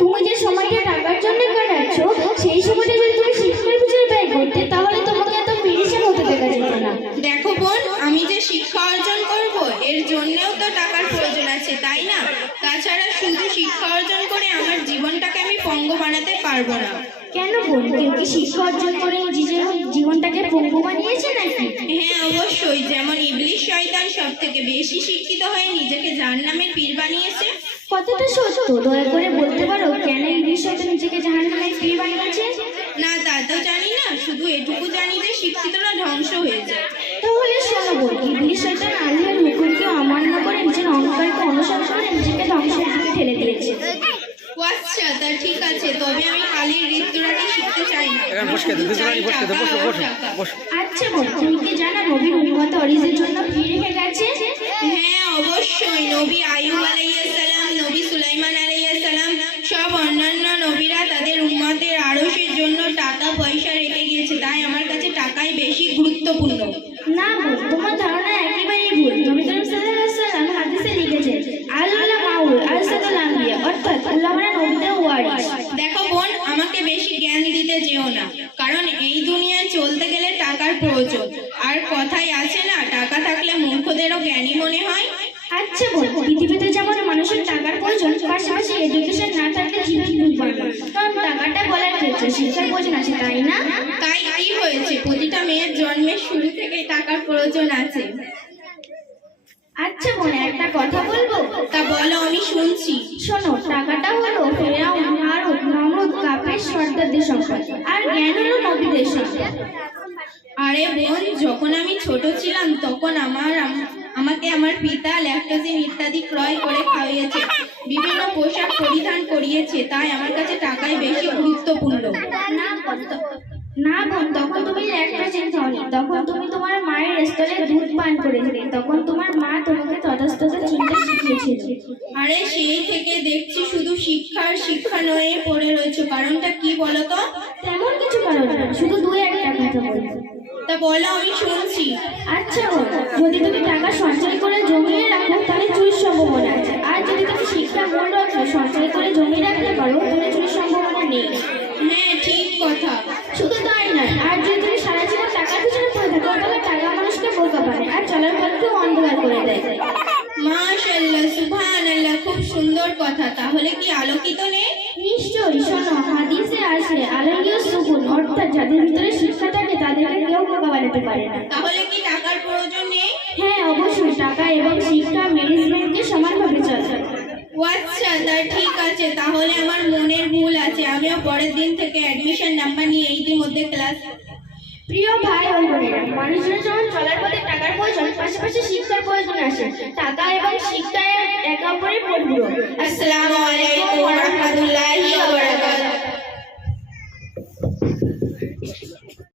তুমি যে সময়টা টাকার জন্য কাটাচ্ছ, সেই সময়টা যদি তুমি শিক্ষার পিছনে ব্যয় করতে, তাহলে তোমাকে এত পেরেশান হতে দেখা যেত না। দেখো বোন, আমি যে শিক্ষা অর্জন করব এর জন্যেও তো টাকার প্রয়োজন আছে, তাই না? তাছাড়া শুধু শিক্ষা অর্জন করে আমার জীবনটাকে আমি পঙ্গু বানাতে পারবো না। কেন বোন, কেউ কি শিক্ষা অর্জন করে নিজের জীবনটাকে পঙ্গু বানিয়েছে নাকি? হ্যাঁ অবশ্যই, যেমন ইবলিশ শয়তান সব থেকে বেশি শিক্ষিত হয়ে নিজেকে জাহান্নামের পীর বানিয়েছে। কতটা সত্য, দয়া করে বলতে পারো কেন ইবলিশ শয়তান নিজেকে জাহান্নামের পীর বানিয়েছে? না তা তো জানি না, শুধু এটুকু জানি যে শিক্ষিতরা ধ্বংস হয়ে যায়। তাহলে শোনো বোন, ইবলিশ শয়তান আল্লাহর হুকুমকে অমান্য করে নিজের অহংকারকে অনুসরণ করে নিজেকে ধ্বংসের দিকে ঠেলে দিয়েছে। ও আচ্ছা, তা ঠিক আছে, তবে আমি কালির ঋতুরাটি শিখতে চাই না। আচ্ছা বোন, তুমি কি জানো নবী উম্মত অরিজের জন্য কি রেখে গেছে? হ্যাঁ অবশ্যই, নবী আইয়ুব আলাইহিস সালাম, নবী সুলাইমান আলাইহিস সালাম, সব অন্যান্য নবীরা তাদের উম্মতের আরশের জন্য টাকা পয়সা রেখে গিয়েছে, তাই আমার কাছে টাকাই বেশি গুরুত্বপূর্ণ। না বোন, তোমার ধারণা একেবারেই ভুল। নবী করিম সাল্লাল্লাহু আলাইহি ওয়াসাল্লাম হাদিসে লিখেছেন, আল উলামাউল আরসাতুল আম্বিয়া, অর্থাৎ উলামারা নবীদের ওয়ারিস। দেখো বোন, আমাকে বেশি জ্ঞান দিতে যেও না, কারণ এই দুনিয়ায় চলতে গেলে টাকার প্রয়োজন। আর কথাই আছে না, টাকা থাকলে মূর্খদেরও জ্ঞানী মনে হয়। আচ্ছা বোন, পৃথিবীতে যেমন মানুষের টাকার প্রয়োজন, পাশাপাশি এডুকেশন না থাকলে জীবন দুর্বল। কারণ টাকাটা বলার ক্ষেত্রে শিক্ষার প্রয়োজন আছে, তাই না? তাই কি হয়েছে, প্রতিটা মেয়ের জন্মের শুরু থেকেই টাকার প্রয়োজন আছে। আচ্ছা বোন, একটা কথা বলবো? তা বলো, আমি শুনছি। শোনো, টাকাটা হলো ফেরাউন, হারুন, নমরুদ, কাফের সর্দারদের সম্পদ, আর জ্ঞান হলো নবীদের সম্পদ। আরে বোন, যখন আমি ছোট ছিলাম তখন আমাকে আমার পিতা ল্যাকটোজেন ইত্যাদি ক্রয় করে খাইয়েছে, বিভিন্ন পোশাক পরিধান করিয়েছে, তাই আমার কাছে টাকাই বেশি গুরুত্বপূর্ণ। না বোন, তখন তুমি ল্যাকটোজেন খাওনি, তখন তুমি তোমার মায়ের স্তরে দুধ পান করেছিলে, তখন তোমার মা তোমাকে তথাস্ততা চিন্তা শিখিয়েছিল। আরে সেই থেকে দেখছি শুধু শিক্ষা নয়ে পড়ে রয়েছে, কারণটা কি বলো তো? তেমন কিছু কারণ না, শুধু দুই একটা কথা বলবো। তা বলো, আমি শুনছি। আচ্ছা বোন, যদি তুমি টাকা সঞ্চয় করে জমিয়ে রাখো তাহলে চুরির সম্ভাবনা আছে, আর যদি তুমি শিক্ষা মূল রাখো সঞ্চয় করে জমিয়ে রাখতে পারো তাহলে চুরির সম্ভাবনা নেই। হ্যাঁ ঠিক কথা। শুধু তাই নয়, আর যদি তুমি সারা জীবন টাকার পিছনে পড়ে থাকো তাহলে টাকা মানুষকে বোকা বানায় আর চলার পথকেও অন্ধকার করে দেয়। মাশাআল্লাহ, সুবহানাল্লাহ, খুব সুন্দর কথা। তাহলে কি আলোকিত নেই? নিশ্চয়ই। শোনো, হাদিসে আসে আলাইহিস সুকুন, অর্থাৎ যাদের ভিতরে শিক্ষা থাকে তাদেরকে কেউ বোকা বানাতে পারে না। তাহলে কি টাকার প্রয়োজন নেই? হ্যাঁ অবশ্যই, টাকা এবং শিক্ষা ম্যানেজমেন্টকে সমানভাবে চলে। ও আচ্ছা, তা ঠিক আছে, তাহলে আমার মনের ভুল আছে, আমিও পরের দিন থেকে অ্যাডমিশন নাম্বার নিয়ে ইতিমধ্যে ক্লাস। প্রিয় ভাই ও বোনেরা, মানুষের যেমন চলার পথে টাকার প্রয়োজন, পাশাপাশি শিক্ষার প্রয়োজন আসে। টাকা এবং শিক্ষা একে অপরের পরিপূরক। আসসালামু আলাইকুম।